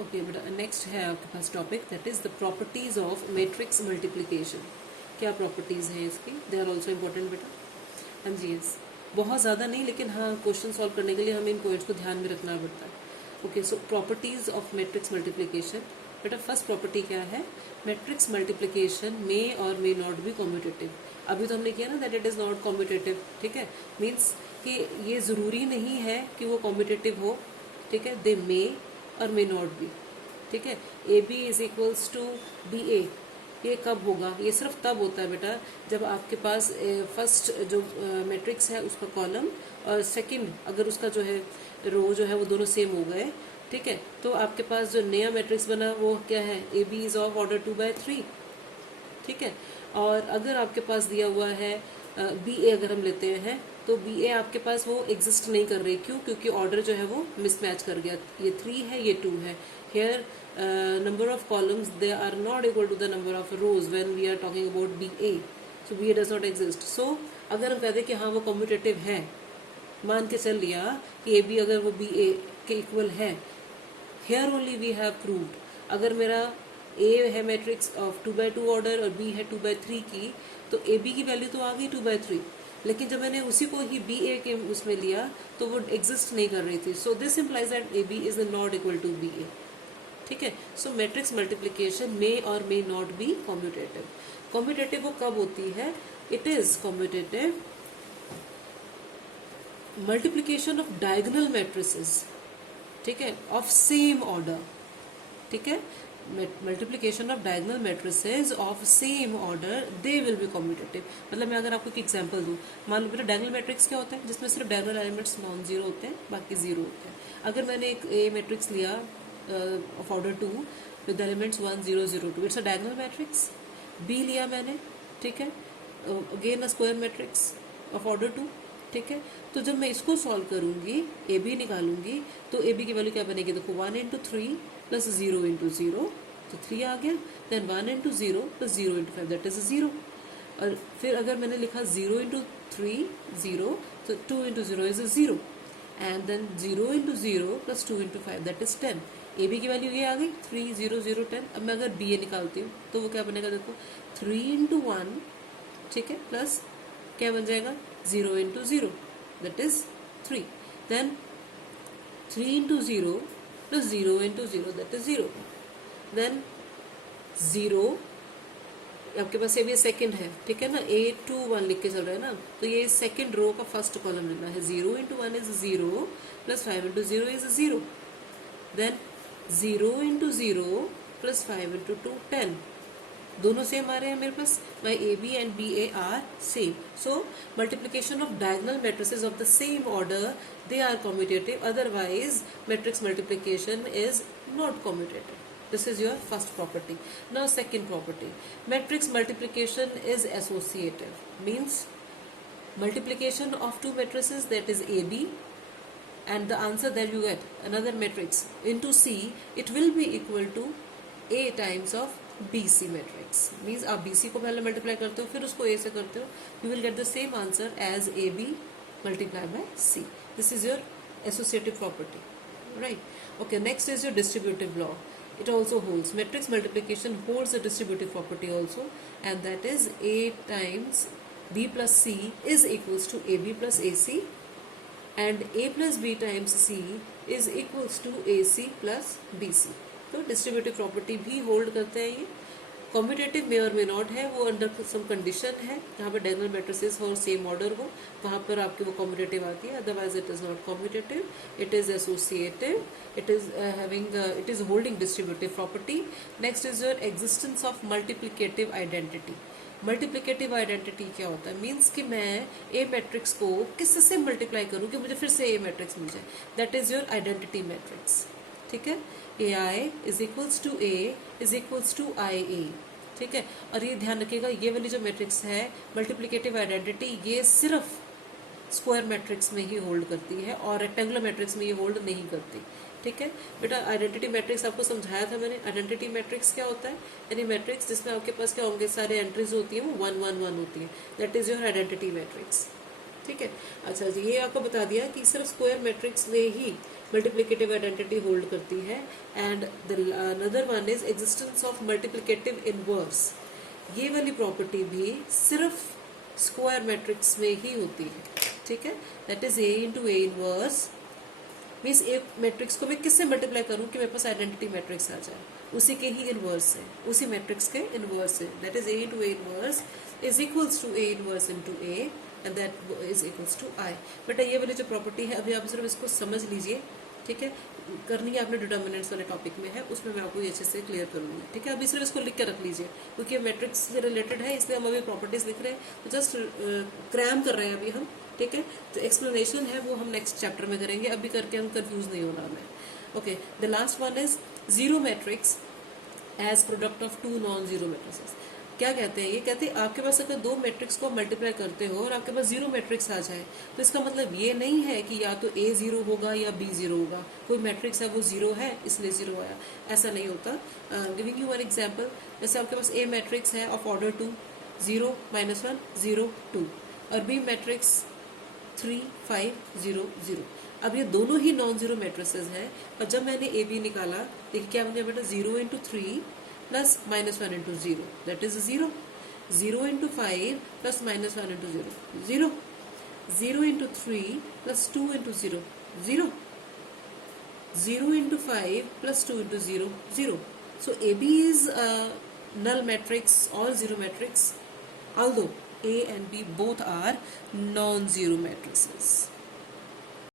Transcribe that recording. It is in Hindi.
ओके बेटा, नेक्स्ट है आपके पास topic that is the properties of matrix multiplication. क्या प्रॉपर्टीज हैं इसकी? दे आर ऑल्सो इम्पोर्टेंट बेटा। हाँ जी, यस, बहुत ज़्यादा नहीं, लेकिन हाँ क्वेश्चन सॉल्व करने के लिए हमें इन पॉइंट्स को ध्यान में रखना पड़ता है। Okay, so properties of matrix multiplication. बेटा फर्स्ट प्रॉपर्टी क्या है? मैट्रिक्स मल्टीप्लिकेशन मे और मे नॉट बी कॉम्यूटेटिव। अभी तो हमने किया ना that it is not commutative, ठीक है। मीन्स कि ये ज़रूरी नहीं है कि वो कॉम्यूटेटिव हो, ठीक है। दे मे और मे नॉट बी, ठीक है। A B is equals to B A, ये कब होगा? ये सिर्फ तब होता है बेटा जब आपके पास फर्स्ट जो मैट्रिक्स है उसका कॉलम और सेकंड अगर उसका जो है रो जो है वो दोनों सेम हो गए, ठीक है। तो आपके पास जो नया मैट्रिक्स बना वो क्या है? A B is of order 2/3, ठीक है। और अगर आपके पास दिया हुआ है बी ए, अगर हम लेते हैं तो बी ए आपके पास वो एग्जिस्ट नहीं कर रही। क्यों? क्योंकि ऑर्डर जो है वो मिसमैच कर गया। ये 3 है, ये 2 है। Here number of columns they are not equal to the number of rows when we are talking about B A, so B A does not exist. So अगर हम कहते हैं कि हाँ वो कम्यूटेटिव है, मान के चल लिया कि ए बी अगर वो बी ए के इक्वल है, here only we have proved. अगर मेरा ए है मैट्रिक्स ऑफ 2/2 ऑर्डर और बी है 2/3 की, तो ए बी की वैल्यू तो आ गई 2/3, लेकिन जब मैंने उसी को ही बी ए के उसमें लिया तो वो एग्जिस्ट नहीं कर रही थी। So this implies that A B is not equal to B A, ठीक है। सो मैट्रिक्स मल्टीप्लिकेशन मे और may not be commutative. Commutative वो कब होती है? It is commutative multiplication of diagonal matrices, ठीक है, ऑफ सेम ऑर्डर, ठीक है। Multiplication of diagonal matrices of same order they will be commutative. मतलब मैं अगर आपको एक एग्जांपल दूं, मान लो मेरा डायगोनल मैट्रिक्स क्या होता है? जिसमें सिर्फ डायगोनल एलिमेंट्स नॉन जीरो होते हैं, बाकी जीरो होते हैं। अगर मैंने एक ए मैट्रिक्स लिया of order 2 with elements 1 0 0 2, it's a diagonal matrix. B लिया मैंने, ठीक है, again a square matrix of order 2, ठीक है। तो जब मैं इसको सॉल्व करूंगी, ए बी निकालूंगी, तो ए बी की वैल्यू क्या बनेगी? देखो 1 इंटू 3 प्लस 0 इंटू 0, तो 3 आ गया। Then 1 into 0 plus 0 into 5 that is 0। और फिर अगर मैंने लिखा 0 इंटू 3 0, तो 2 into 0 is 0, and then 0 into 0 plus 2 into 5 that is 10। A B की वैल्यू ये आ गई 3 0 0 10। अब मैं अगर बी ए निकालती हूँ तो वो क्या बनेगा? देखो 3 इंटू 1, ठीक है, प्लस क्या बन जाएगा? 0 into 0 that is 3. Then 3 into 0 plus 0 into 0 that is 0. Then 0 आपके पास ये भी सेकंड है, ठीक है ना, 8 2 1 लिख के चल रहा है ना, तो ये सेकंड रो का फर्स्ट कॉलम लेना है। 0 into 1 is 0 plus 5 into 0 is 0. Then 0 into 0 plus 5 into 2 10. दोनों सेम आ रहे हैं मेरे पास। My A B and B A are same. So multiplication of diagonal matrices of the same order they are commutative, otherwise matrix multiplication is not commutative. This is your first property. Now second property, matrix multiplication is associative. Means multiplication of two matrices, that is AB, and the answer that you get another matrix into C, it will be equal to A times of BC matrix. Means आप BC को पहले मल्टीप्लाई करते हो फिर उसको A से करते हो, you will get the same answer as AB multiplied by C. This is your associative property, right? Okay, next is your distributive law. It also holds. Matrix multiplication holds a distributive property also, and that is A times B plus C is equals to AB plus AC, and A plus B times C is equals to AC plus BC. तो डिस्ट्रीब्यूटिव प्रॉपर्टी भी होल्ड करते हैं ये। कॉम्यूटेटिव में और में नॉट है, वो अंडर सम कंडीशन है जहाँ पर डायगोनल मैट्रिसेस हो और सेम ऑर्डर हो, वहाँ पर आपकी वो कॉम्यूटेटिव आती है। Otherwise it is not commutative, it is associative, it is having it is holding distributive property. Next is your existence of multiplicative identity. Multiplicative identity क्या होता है? मीन्स कि मैं ए मैट्रिक्स को किससे मल्टीप्लाई करूँ कि मुझे फिर से ए मैट्रिक्स मिल जाए, that is your identity matrix, ठीक है। A I is equals to A is equals to I A, ठीक है। और ये ध्यान रखिएगा, ये वाली जो मैट्रिक्स है मल्टीप्लिकेटिव आइडेंटिटी, ये सिर्फ स्क्वायर मैट्रिक्स में ही होल्ड करती है और रेक्टेंगुलर मैट्रिक्स में ये होल्ड नहीं करती, ठीक है बेटा। आइडेंटिटी मैट्रिक्स आपको समझाया था मैंने। आइडेंटिटी मैट्रिक्स क्या होता है? यानी मैट्रिक्स जिसमें आपके पास क्या होंगे, सारे एंट्रीज होती हैं वो 1 1 1 होती है, that is your identity matrix, ठीक है। अच्छा जी, ये आपको बता दिया कि सिर्फ स्क्वायर मैट्रिक्स में ही मल्टीप्लिकेटिव आइडेंटिटी होल्ड करती है. And the another one is existence of multiplicative inverse. ये वाली प्रॉपर्टी भी सिर्फ स्क्वायर मैट्रिक्स में ही होती है. ठीक है, that is A into A inverse. Means एक मैट्रिक्स को मैं किससे मल्टीप्लाई करूं कि मेरे पास आइडेंटिटी मैट्रिक्स आ जाए, उसी के ही इनवर्स है, उसी मैट्रिक्स के इनवर्स है. That is A into A inverse is equals to A inverse into A and that is equals to I. बेटा ये वाली जो प्रॉपर्टी है अभी आप सिर्फ इसको समझ लीजिए. ठीक है, करनी है आपने डिटर्मिनेंट्स वाले टॉपिक में है, उसमें मैं आपको ये अच्छे से क्लियर करूंगी. ठीक है, अभी सिर्फ इसको लिख के रख लीजिए क्योंकि मैट्रिक्स से रिलेटेड है, इसलिए हम अभी प्रॉपर्टीज लिख रहे हैं, तो जस्ट क्रैम कर रहे हैं अभी हम. ठीक है, तो एक्सप्लेनेशन है वो हम नेक्स्ट चैप्टर में करेंगे, अभी करके हम कंफ्यूज नहीं होना हमें. Okay, the last one is zero matrix as product of two non zero matrices. क्या कहते हैं, ये कहते हैं आपके पास अगर दो मैट्रिक्स को मल्टीप्लाई करते हो और आपके पास जीरो मैट्रिक्स आ जाए तो इसका मतलब ये नहीं है कि या तो ए जीरो होगा या बी जीरो होगा. कोई मैट्रिक्स है वो जीरो है इसलिए जीरो आया, ऐसा नहीं होता. गिविंग यू वन एग्जांपल, जैसे आपके पास ए मैट्रिक्स है ऑफ ऑर्डर 2 0 -1 0 2 और बी मैट्रिक्स 3 5 0 0. अब ये दोनों ही नॉन जीरो मैट्रिसेस हैं और जब मैंने ए बी निकाला देखिए क्या बन गया बेटा, 0 into 3 plus -1 into 0 that is 0. 0 into 5 plus -1 into 0 0. 0 into 3 plus 2 into 0 0. 0 into 5 plus 2 into 0 0. So AB is a null matrix or zero matrix, although A and B both are non-zero matrices.